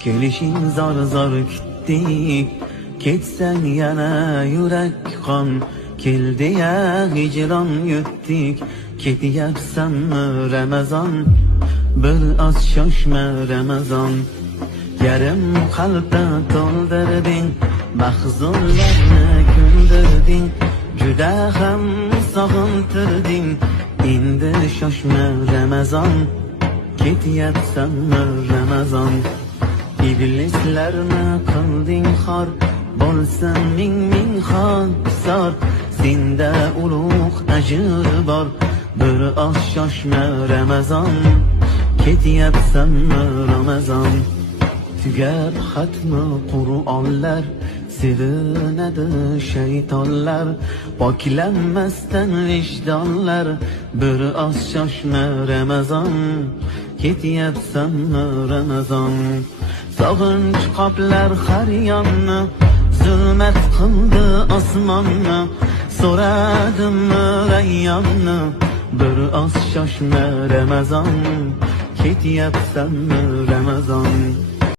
Kelishing zor zor kutdik, ketsang yana yurak qon. Keldi ya hijron yutdik, ketyapsanmi Ramazon? Bir oz shoshma Ramazon. Yarim qalbda to'ldirding, mahzunlarni kuldirding, juda ham sog'intirding. Endi shoshma Ramazon, ketyapsanmi Ramazon? İblislarni qilding xor, bo'lsin ming ming xor. Senda ulug' ajr bor, bir oz shoshma Ramazon, ketyapsanmi Ramazon? Tugar xatmi Qur'onlar, sevinadi shaytonlar, poklanmasdan vijdonlar. Bir oz shoshma Ramazon, ketyapsanmi Ramazon? Sog'inch qoplar har yonni, zulmat qildi osmonni. So'radimmi rayyonni, bir oz shoshma Ramazon, ketyapsanmi Ramazon?